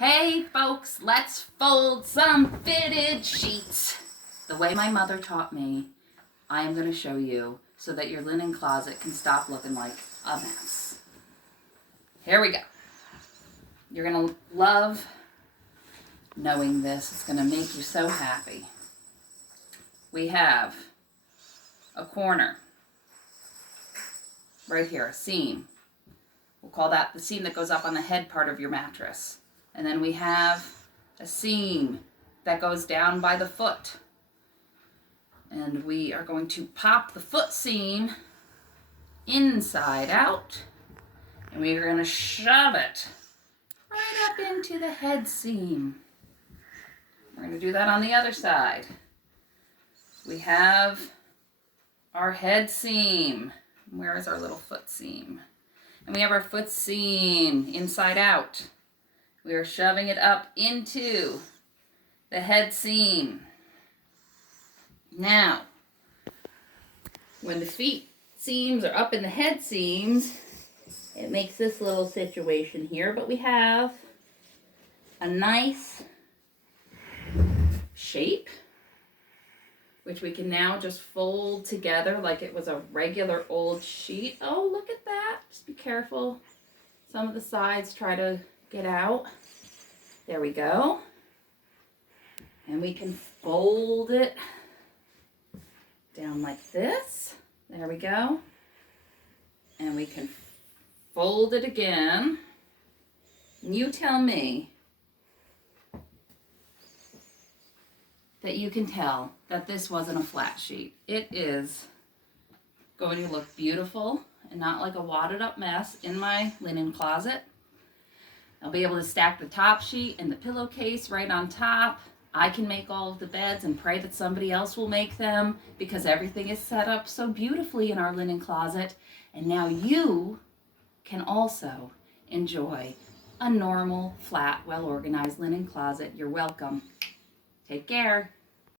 Hey folks, let's fold some fitted sheets. The way my mother taught me, I am going to show you so that your linen closet can stop looking like a mess. Here we go. You're going to love knowing this. It's going to make you so happy. We have a corner right here, a seam. We'll call that the seam that goes up on the head part of your mattress. And then we have a seam that goes down by the foot. And we are going to pop the foot seam inside out. And we are going to shove it right up into the head seam. We're going to do that on the other side. We have our head seam. Where is our little foot seam? And we have our foot seam inside out. We are shoving it up into the head seam. Now, when the feet seams are up in the head seams, it makes this little situation here, but we have a nice shape, which we can now just fold together like it was a regular old sheet. Oh, look at that. Just be careful. Some of the sides try to get out. There we go. And we can fold it down like this. There we go. And we can fold it again. And you tell me that you can tell that this wasn't a flat sheet. It is going to look beautiful and not like a wadded up mess in my linen closet. I'll be able to stack the top sheet and the pillowcase right on top. I can make all of the beds and pray that somebody else will make them because everything is set up so beautifully in our linen closet. And now you can also enjoy a normal, flat, well-organized linen closet. You're welcome. Take care.